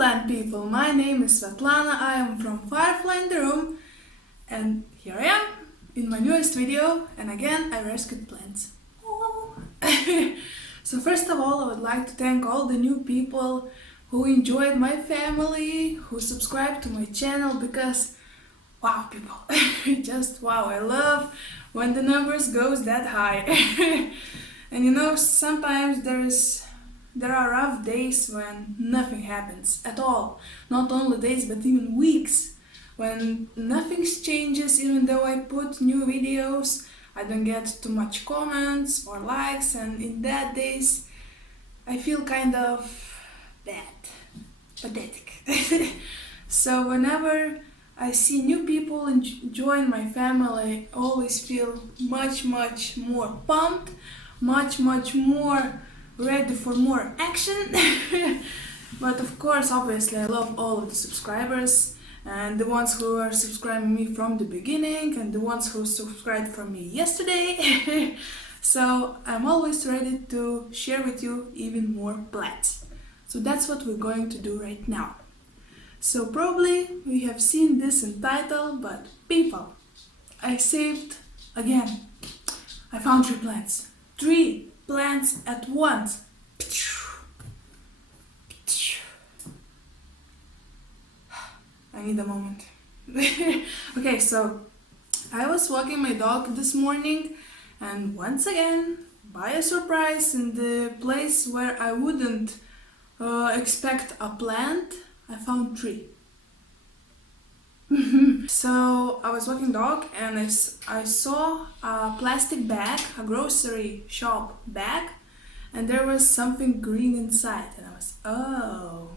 plant people, my name is Svetlana, I am from Firefly in the Room, and here I am in my newest video, and again I rescued plants. Oh. So first of all, I would like to thank all the new people who enjoyed my family, who subscribed to my channel, because wow people, just wow, I love when the numbers goes that high. And you know, sometimes there are rough days when nothing happens at all. Not only days, but even weeks. When nothing changes, even though I put new videos, I don't get too much comments or likes, and in that days, I feel kind of bad, pathetic. So whenever I see new people join my family, I always feel much more pumped, much more ready for more action. But of course, obviously, I love all of the subscribers and the ones who are subscribing me from the beginning and the ones who subscribed from me yesterday. So I'm always ready to share with you even more plants. So that's what we're going to do right now. So probably we have seen this in title, but people, I saved again. I found 3 plants. 3 plants at once. I need a moment. Okay, so I was walking my dog this morning, and once again, by a surprise, in the place where I wouldn't expect a plant, I found 3. So I was walking dog and I saw a plastic bag, a grocery shop bag, and there was something green inside, and I was, oh,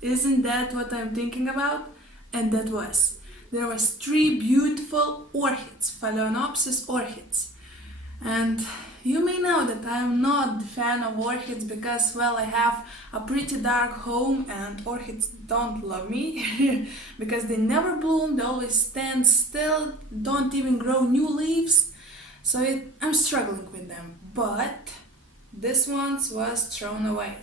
isn't that what I'm thinking about? And that was. There was 3 beautiful orchids, Phalaenopsis orchids. And you may know that I'm not the fan of orchids because, well, I have a pretty dark home and orchids don't love me because they never bloom, they always stand still, don't even grow new leaves. So I'm struggling with them. But this one was thrown away.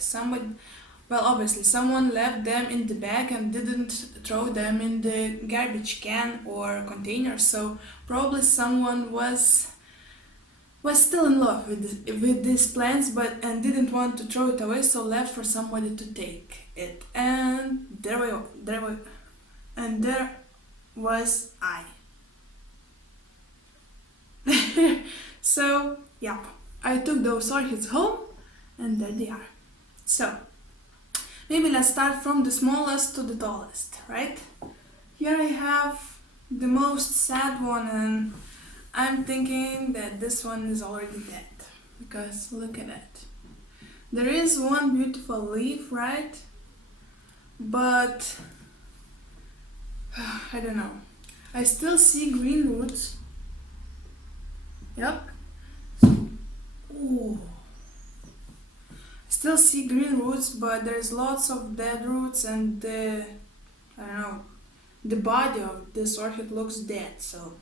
Well, obviously, someone left them in the bag and didn't throw them in the garbage can or container. So probably someone was still in love with these plants, and didn't want to throw it away, so left for somebody to take it. And there was I. So yeah, I took those orchids home, and there they are. So maybe let's start from the smallest to the tallest, right? Here I have the most sad one, and I'm thinking that this one is already dead, because look at it. There is one beautiful leaf, right? But I don't know. I still see green roots. Yep. Ooh. Still see green roots, but there's lots of dead roots, and the body of this orchid looks dead, so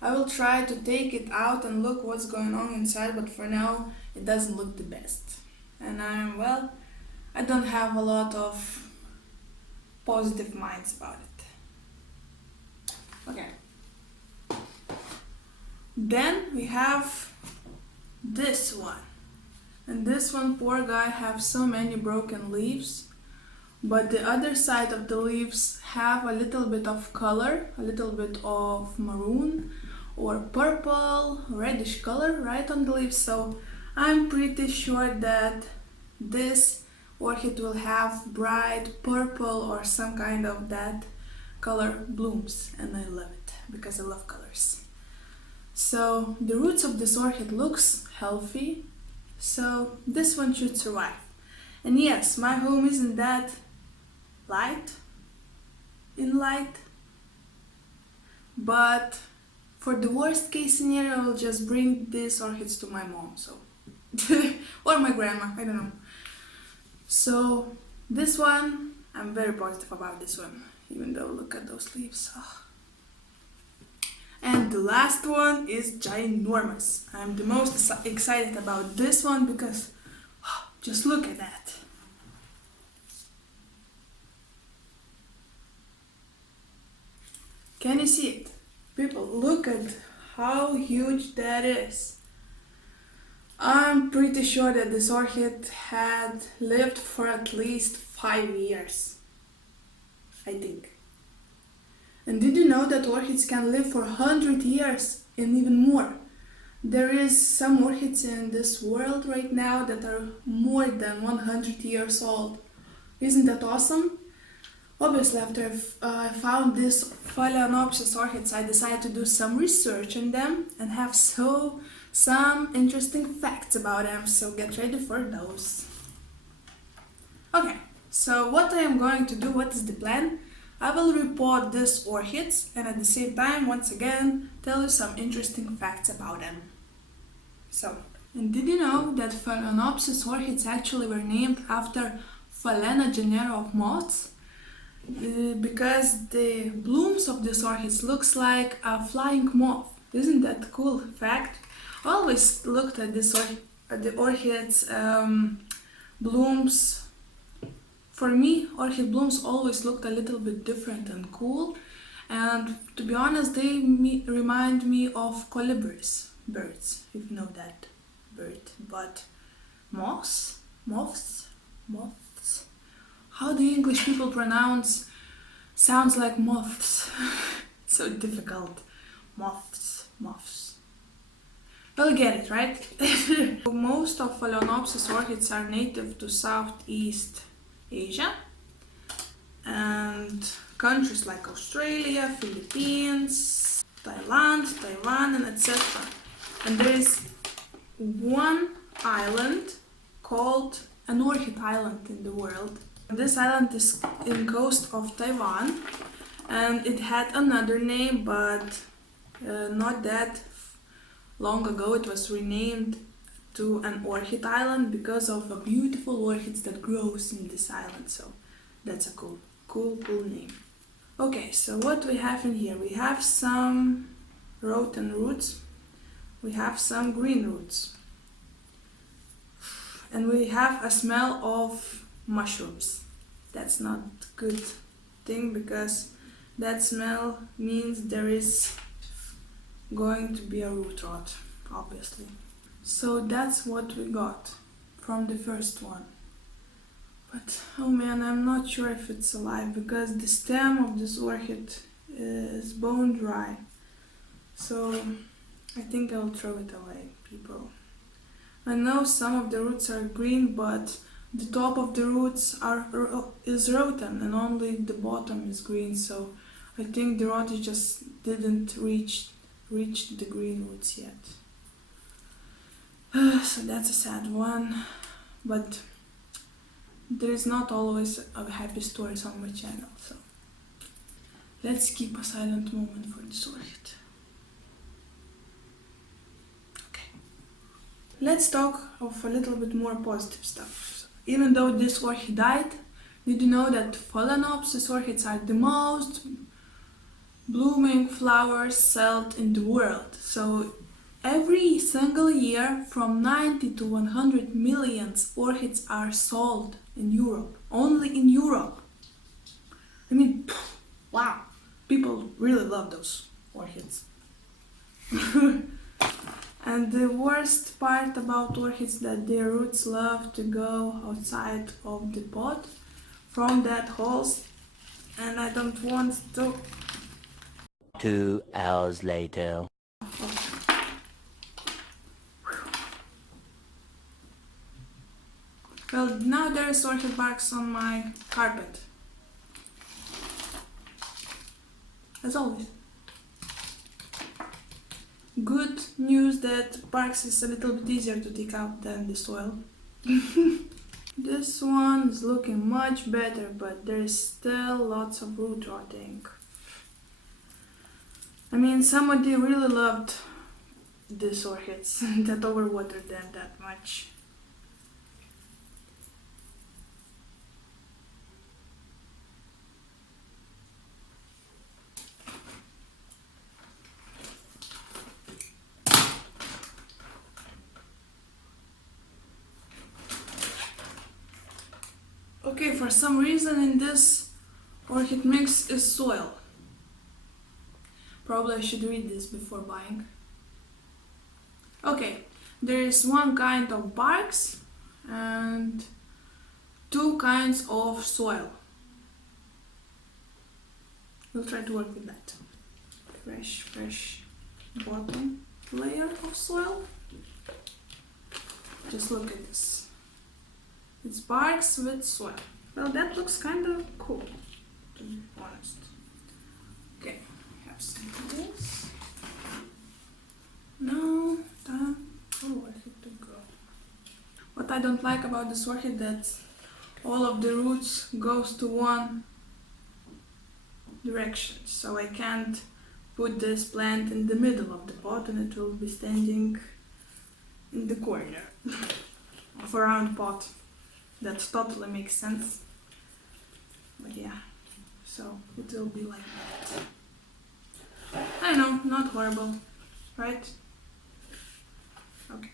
I will try to take it out and look what's going on inside, but for now it doesn't look the best. And I don't have a lot of positive minds about it. Okay. Then we have this one. And this one, poor guy, have so many broken leaves, but the other side of the leaves have a little bit of color, a little bit of maroon or purple, reddish color right on the leaves. So I'm pretty sure that this orchid will have bright purple or some kind of that color blooms, and I love it because I love colors. So the roots of this orchid looks healthy, so this one should survive. And yes, my home isn't that light, but for the worst case scenario, I will just bring these orchids to my mom, so or my grandma, I don't know. So this one, I'm very positive about this one, even though look at those leaves. Oh. And the last one is ginormous. I'm the most excited about this one because just look at that. Can you see it? People, look at how huge that is. I'm pretty sure that this orchid had lived for at least 5 years. I think. And did you know that orchids can live for 100 years and even more? There is some orchids in this world right now that are more than 100 years old. Isn't that awesome? Obviously, after I found these Phalaenopsis orchids, I decided to do some research on them and have some interesting facts about them, so get ready for those. Okay, so what I am going to do, what is the plan? I will report these orchids and at the same time, once again, tell you some interesting facts about them. So, and did you know that Phalaenopsis orchids actually were named after Phalaena genera of moths? Because the blooms of these orchids looks like a flying moth. Isn't that a cool fact? I always looked at the orchids blooms. For me, orchid blooms always looked a little bit different and cool, and to be honest, they remind me of colibris, birds, if you know that bird. But moths. How do English people pronounce sounds like moths? So difficult. Moths. Well, you get it, right? Most of Phalaenopsis orchids are native to Southeast Asia and countries like Australia, Philippines, Thailand, Taiwan, and etc. And there is one island called an orchid island in the world. This island is in the coast of Taiwan, and it had another name, but not that long ago it was renamed to an orchid island because of the beautiful orchids that grows in this island. So that's a cool name. Okay, so what we have in here? We have some rotten roots, we have some green roots, and we have a smell of mushrooms. That's not a good thing because that smell means there is going to be a root rot, obviously. So that's what we got from the first one. But oh man, I'm not sure if it's alive because the stem of this orchid is bone dry. So I think I'll throw it away, people. I know some of the roots are green, but the top of the roots is rotten and only the bottom is green. So I think the rot just didn't reach the green roots yet. So that's a sad one, but there is not always a happy stories on my channel, so let's keep a silent moment for this orchid. Okay, let's talk of a little bit more positive stuff. Even though this orchid died, did you know that Phalaenopsis orchids are the most blooming flowers sold in the world? So every single year, from 90 to 100 million orchids are sold in Europe. Only in Europe. I mean, wow. People really love those orchids. And the worst part about orchids that their roots love to go outside of the pot from that holes, and I don't want to. 2 hours later. Well, now there is orchid barks on my carpet. As always. Good news that barks is a little bit easier to take out than the soil. This one is looking much better, but there is still lots of root rotting. I mean, somebody really loved these orchids that overwatered them that much. Okay, for some reason in this orchid mix is soil. Probably I should read this before buying. Okay, there is one kind of barks and two kinds of soil. We'll try to work with that. Fresh bottom layer of soil. Just look at this. It's barks with soil. Well, that looks kind of cool, to be honest. Okay, have some of this. Now, time for orchid to go. What I don't like about this orchid that all of the roots goes to one direction, so I can't put this plant in the middle of the pot and it will be standing in the corner of a round pot. That totally makes sense. But yeah, so it will be like that. I know, not horrible, right? Okay.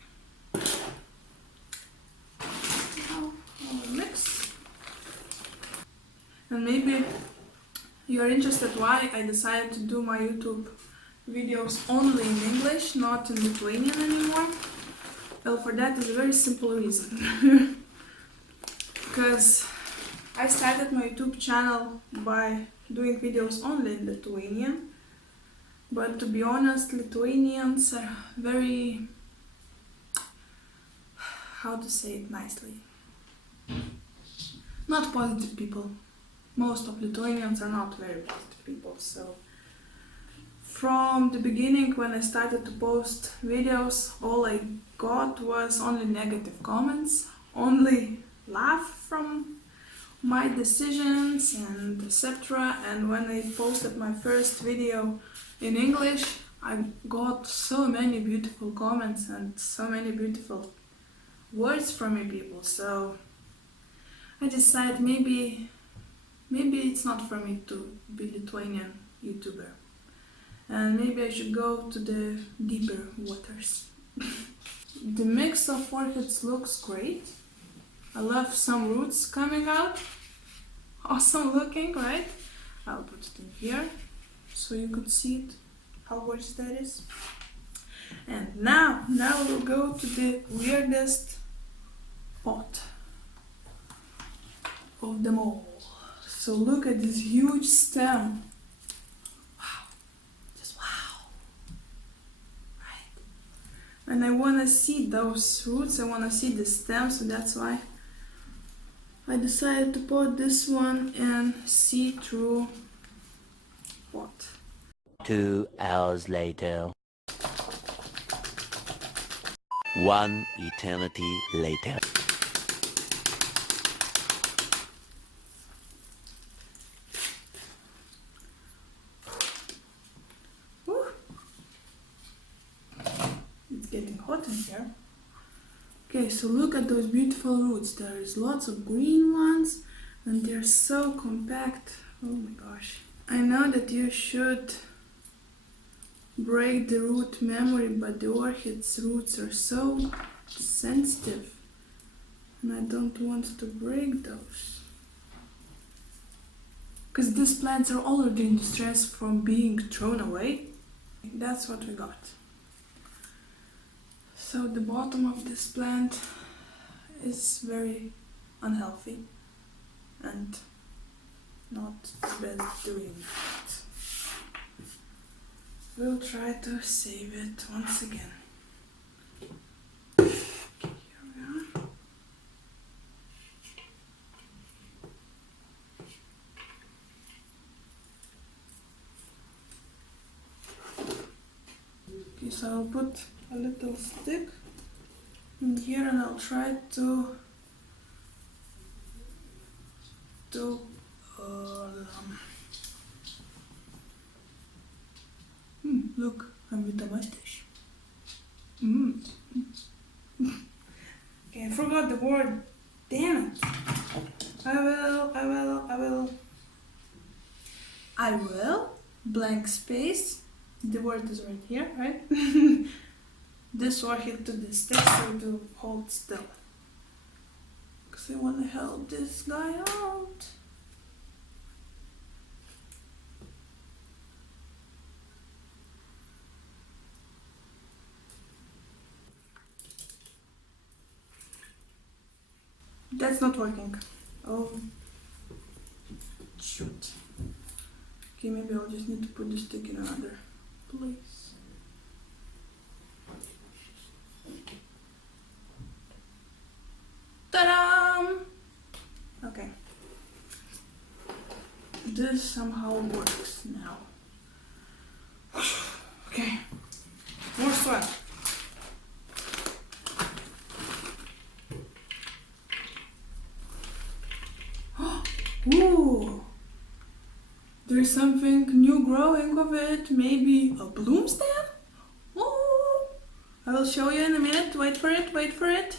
Now I'll mix. And maybe you're interested why I decided to do my YouTube videos only in English, not in Lithuanian anymore. Well, for that is a very simple reason. Because I started my YouTube channel by doing videos only in Lithuanian, but to be honest, Lithuanians are very, how to say it nicely, not positive people. Most of Lithuanians are not very positive people, so from the beginning when I started to post videos, all I got was only negative comments, only laugh from my decisions and etc. And when I posted my first video in English, I got so many beautiful comments and so many beautiful words from you people, so I decided maybe it's not for me to be Lithuanian YouTuber, and maybe I should go to the deeper waters. The mix of orchids looks great. I love some roots coming out. Awesome looking, right? I'll put it in here so you could see it, how gorgeous that is. And now we'll go to the weirdest pot of them all. So look at this huge stem. Wow, just wow. Right? And I want to see those roots, I want to see the stem, so that's why I decided to put this one in see-through pot. 2 hours later. 1 eternity later. Whew. It's getting hot in here. Okay, so look at those beautiful roots. There is lots of green ones and they're so compact. Oh my gosh. I know that you should break the root memory, but the orchid's roots are so sensitive and I don't want to break those. Because these plants are already in distress from being thrown away. That's what we got. So the bottom of this plant is very unhealthy and not the best doing it. We'll try to save it once again. Here we are. Okay, so I'll put a little stick in here and I'll try to look, I'm with a mustache. Okay, I forgot the word. Damn it. I will. Blank space. The word is right here, right? This orchid to the stick so to hold still. Because I want to help this guy out. That's not working. Oh, shoot. Okay, maybe I'll just need to put the stick in another place. Ta-da! Okay. This somehow works now. Okay. More sweat. Ooh! There's something new growing of it. Maybe a bloom stem? Ooh! I will show you in a minute. Wait for it, wait for it.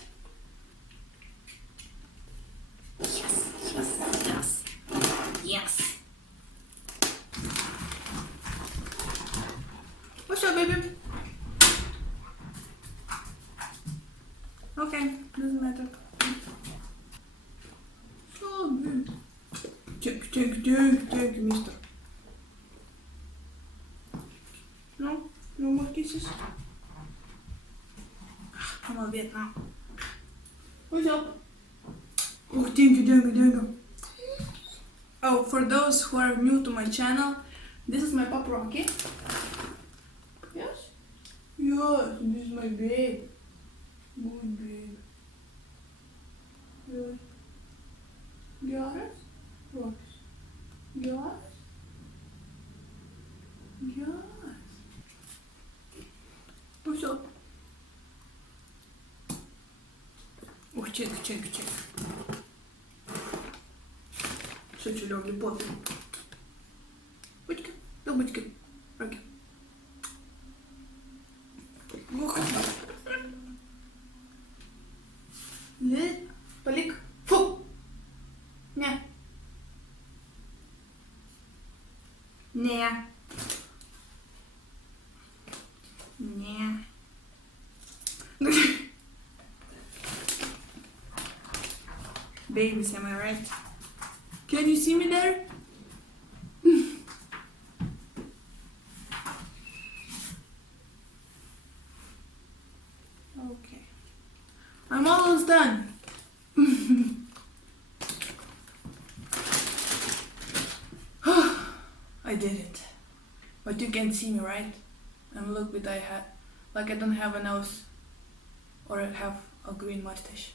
Yes, yes, yes. Yes. What's up, baby? Okay, doesn't matter. So good. Thank you, mister. No? No more kisses? I'm a bit now. What's up? Oh, thank you. Oh, for those who are new to my channel, this is my pup Rocky. Yes? Yes, this is my babe. Good babe. Yes. Yes? Rocks. Yes? Yes. What's up? Oh, check. Such a lovely puppy. Бычка, да бычка. Роки. Полик. Фу! Не. Babies, am I right? Can you see me there? Okay. I'm almost done. I did it. But you can see me, right? And look what I had. Like I don't have a nose. Or I have a green mustache.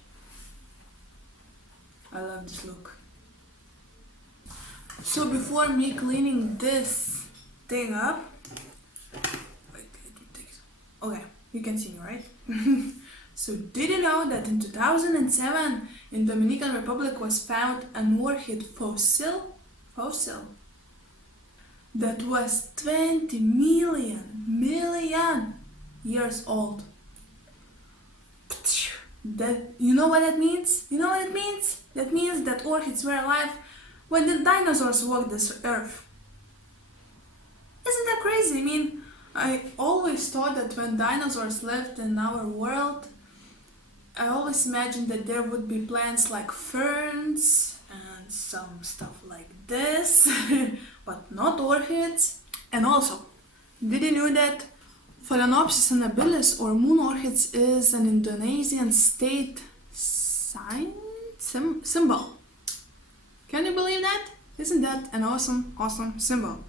I love this look. So before me cleaning this thing up, wait, let me take it. Okay, you can see me, right? So did you know that in 2007 in Dominican Republic was found an orchid fossil that was 20 million years old. That, you know what that means? You know what it means? That means that orchids were alive when the dinosaurs walked this earth. Isn't that crazy? I mean, I always thought that when dinosaurs lived in our world, I always imagined that there would be plants like ferns and some stuff like this, but not orchids. And also, did you know that Phalaenopsis annabilis or moon orchids is an Indonesian state symbol? Can you believe that? Isn't that an awesome symbol?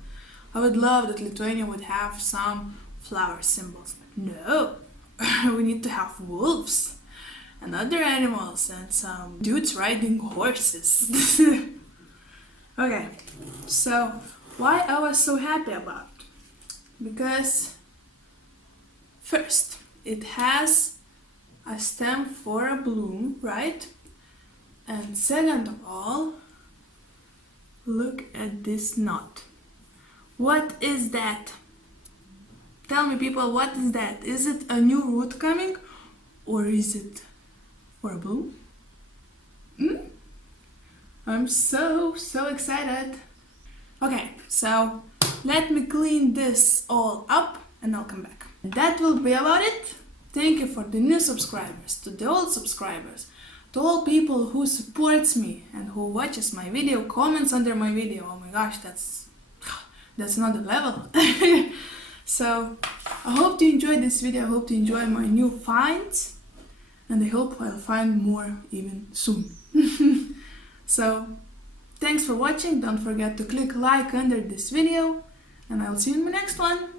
I would love that Lithuania would have some flower symbols. No, we need to have wolves and other animals and some dudes riding horses. Okay, so why I was so happy about it? Because first, it has a stem for a bloom, right? And second of all, look at this knot. What is that? Tell me, people, what is that? Is it a new root coming? Or is it for a bloom? I'm so excited. Okay, so let me clean this all up and I'll come back. That will be about it. Thank you for the new subscribers, to the old subscribers, to all people who supports me and who watches my video, comments under my video. Oh my gosh, that's another level. So I hope you enjoyed this video. I hope you enjoy my new finds. and I hope I'll find more even soon. So, thanks for watching, don't forget to click like under this video, and I'll see you in my next one.